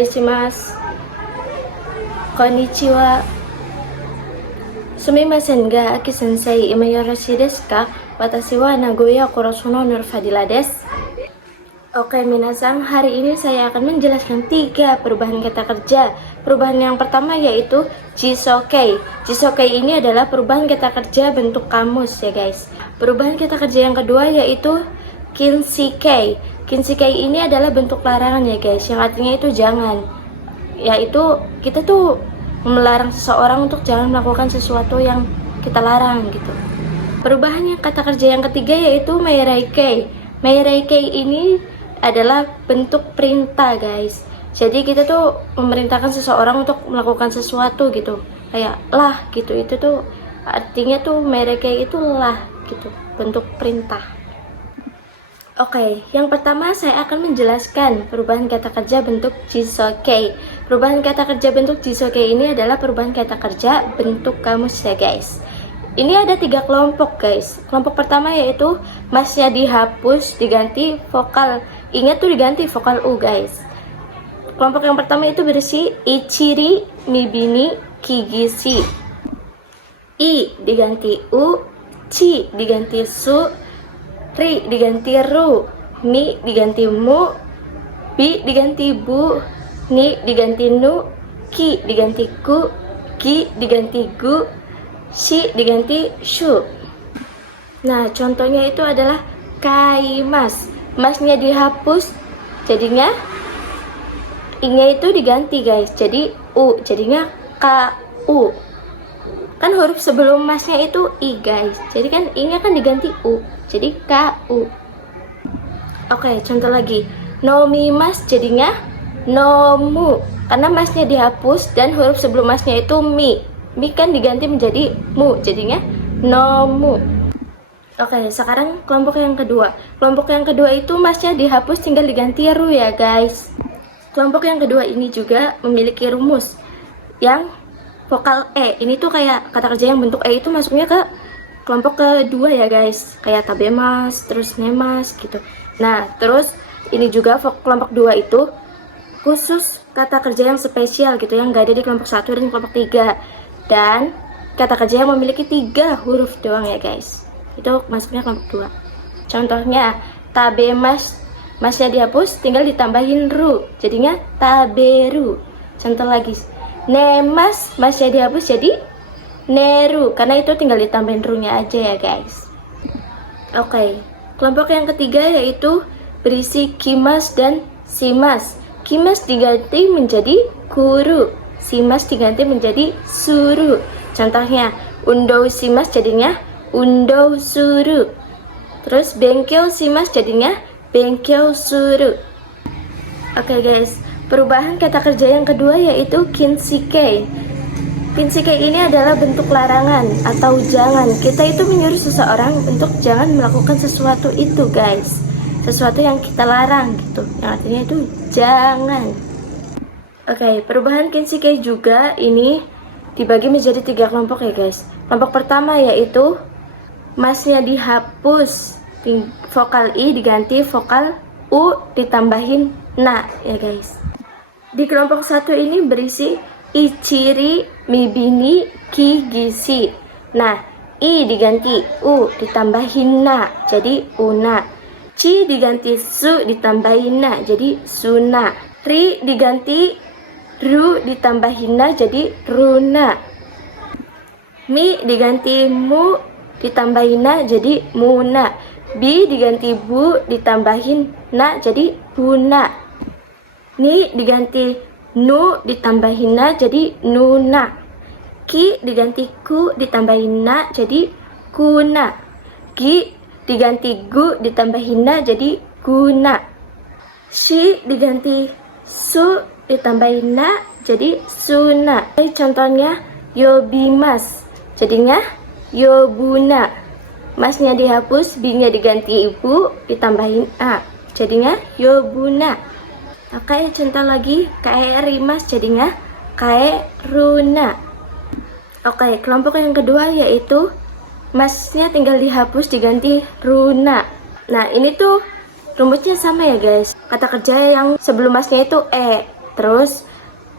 gozaimasu. Konnichiwa. Sumimasen ga Aki Sensei ima yoroshiii desu ka? Watashi wa Nagoya Kurosu no Nurfadila desu. Oke minasan, hari ini saya akan menjelaskan 3 perubahan kata kerja. Perubahan yang pertama yaitu jisokei. Jisokei ini adalah perubahan kata kerja bentuk kamus ya guys. Perubahan kata kerja yang kedua yaitu kinshikei. Kinshikei ini adalah bentuk larangan ya guys, yang artinya itu jangan. Yaitu kita tuh melarang seseorang untuk jangan melakukan sesuatu yang kita larang gitu. Perubahan yang kata kerja yang ketiga yaitu meiraikei. Meiraikei ini adalah bentuk perintah guys. Jadi kita tuh memerintahkan seseorang untuk melakukan sesuatu gitu, kayak lah gitu. Itu tuh artinya tuh meiraikei itu lah gitu, bentuk perintah. Oke, yang pertama saya akan menjelaskan perubahan kata kerja bentuk jisokei. Perubahan kata kerja bentuk jisokei ini adalah perubahan kata kerja bentuk kamus ya guys. Ini ada 3 kelompok guys. Kelompok pertama yaitu masnya dihapus diganti vokal. Ingat tuh diganti vokal U guys. Kelompok yang pertama itu berisi ichiri, mibini, kigishi. I diganti U, chi diganti su, ri diganti ru, mi diganti mu, bi diganti bu, ni diganti nu, ki diganti ku, gi diganti gu, shi diganti shu. Nah, contohnya itu adalah kaimas. Masnya dihapus, jadinya i-nya itu diganti guys. Jadi u, jadinya ku. Kan huruf sebelum masnya itu i guys. Jadi kan i-nya kan diganti u, jadi ku. Oke, contoh lagi. Nomimas jadinya nomu. Karena masnya dihapus dan huruf sebelum masnya itu mi. Mi kan diganti menjadi mu, jadinya nomu. Oke, sekarang kelompok yang kedua. Kelompok yang kedua itu masnya dihapus tinggal diganti ru ya guys. Kelompok yang kedua ini juga memiliki rumus yang vokal E. Ini tuh kayak kata kerja yang bentuk E itu masuknya ke kelompok kedua ya guys. Kayak tabemas, terus nemas gitu. Nah, terus ini juga kelompok 2 itu khusus kata kerja yang spesial gitu, yang gak ada di kelompok 1 dan kelompok 3. Dan kata kerja yang memiliki 3 huruf doang ya guys. Itu masuknya kelompok 2. Contohnya tabemas, masnya dihapus tinggal ditambahin ru, jadinya taberu. Contoh lagi, nemas, masnya dihapus jadi neru, karena itu tinggal ditambahin ru-nya aja ya guys. Oke, kelompok yang ketiga yaitu berisi kimas dan simas. Kimas diganti menjadi guru, simas diganti menjadi suru. Contohnya undo simas jadinya undo suru. Terus bengkel simas jadinya bengkel suru. Oke guys, perubahan kata kerja yang kedua yaitu kinshikei. Kinshikei ini adalah bentuk larangan atau jangan. Kita itu menyuruh seseorang untuk jangan melakukan sesuatu itu guys. Sesuatu yang kita larang gitu, yang artinya itu jangan. Oke, perubahan kinshikei juga ini dibagi menjadi 3 kelompok ya guys. Kelompok pertama yaitu masnya dihapus, vokal i diganti vokal u ditambahin na ya guys. Di kelompok 1 ini berisi ichiri, mibini, kigishi. Nah, i diganti u ditambahin na jadi una. Chi diganti su ditambahin na jadi suna. Ri diganti ru ditambahin na jadi runa. Mi diganti mu ditambahin na jadi muna. Bi diganti bu ditambahin na jadi buna. Ni diganti nu ditambahin na jadi nuna. Ki diganti ku ditambahin na jadi kuna. Gi diganti gu ditambahin na jadi guna. Shi diganti su ditambahin na jadi suna. Contohnya yobimas jadinya yobuna. Masnya dihapus, bi-nya diganti ibu ditambahin a jadinya yobuna. Oke, contoh lagi kaerimas jadinya kaeruna. Oke, kelompok yang kedua yaitu masnya tinggal dihapus diganti runa. Nah, ini tuh rumusnya sama ya guys. Kata kerja yang sebelum masnya itu e. Terus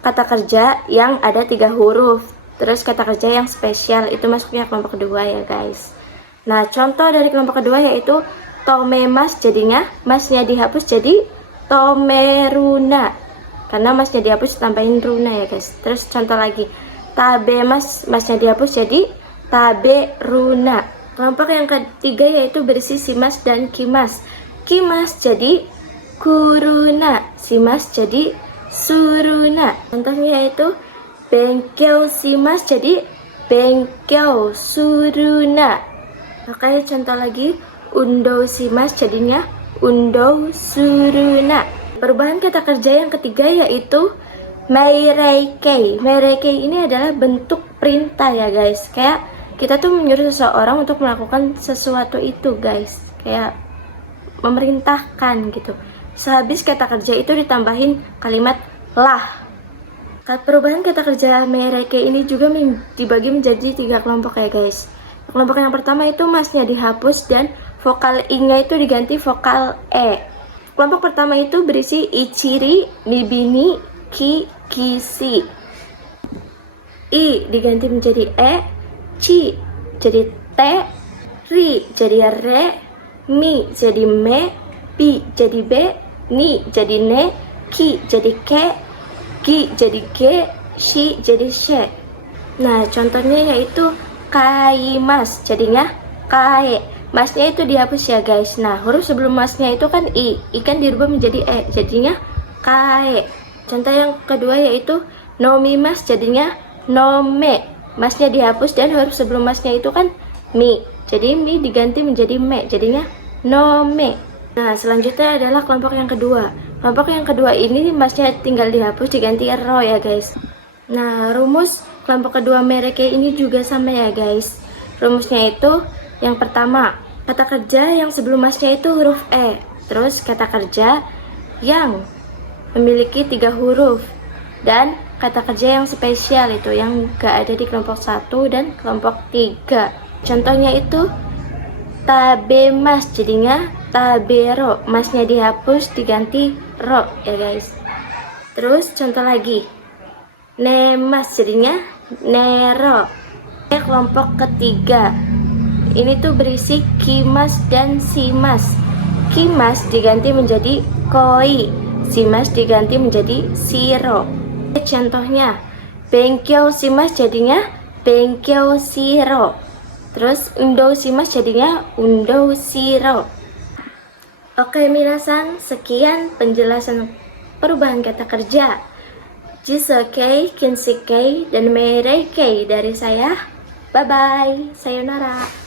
kata kerja yang ada 3 huruf. Terus kata kerja yang spesial itu masuknya kelompok kedua ya guys. Nah, contoh dari kelompok kedua yaitu tomemas, jadinya masnya dihapus jadi tomeruna. Karena masnya dihapus tambahin runa ya guys. Terus contoh lagi, tabemas, masnya dihapus jadi taberuna. Kelompok yang ketiga yaitu berisi simas dan kimas. Kimas jadi kuruna, simas jadi suruna. Contohnya yaitu bengkel simas jadi bengkel suruna. Oke, contoh lagi, undo simas jadinya undo suruna. Perubahan kata kerja yang ketiga yaitu meireikei. Meireikei ini adalah bentuk perintah ya guys. Kayak kita tuh menyuruh seseorang untuk melakukan sesuatu itu guys. Kayak memerintahkan gitu. Sehabis kata kerja itu ditambahin kalimat lah. Perubahan kata kerja meireikei ini juga dibagi menjadi 3 kelompok ya guys. Kelompok yang pertama itu masnya dihapus dan vokal i-nya itu diganti vokal e. Kelompok pertama itu berisi ichiri, mibini, ki, kisi. I diganti menjadi e, ci jadi te, ri jadi re, mi jadi me, pi jadi be, ni jadi ne, ki jadi ke, gi jadi ge, shi jadi she. Nah, contohnya yaitu kaimas, jadinya kae. Masnya itu dihapus ya guys. Nah, huruf sebelum masnya itu kan i kan dirubah menjadi e, jadinya kae. Contoh yang kedua yaitu nomimas, jadinya nome. Masnya dihapus dan huruf sebelum masnya itu kan mi. Jadi mi diganti menjadi me, jadinya nome. Nah, selanjutnya adalah kelompok yang kedua. Kelompok yang kedua ini masnya tinggal dihapus diganti ro ya guys. Nah, rumus kelompok kedua mereka ini juga sama ya guys. Rumusnya itu yang pertama, kata kerja yang sebelum masnya itu huruf e. Terus kata kerja yang memiliki 3 huruf. Dan kata kerja yang spesial itu yang gak ada di kelompok 1 dan kelompok 3. Contohnya itu tabemas, jadinya tabero. Masnya dihapus diganti ro ya guys. Terus contoh lagi, nemas, jadinya nero. Kelompok ketiga ini tuh berisi kimas dan simas. Kimas diganti menjadi koi, simas diganti menjadi siro. Contohnya bengkyo simas jadinya bengkyo siro. Terus undo simas jadinya undo siro. Oke minasan, sekian penjelasan perubahan kata kerja Jisokei, Kinsikei, dan Meireikei dari saya. Bye bye, sayonara.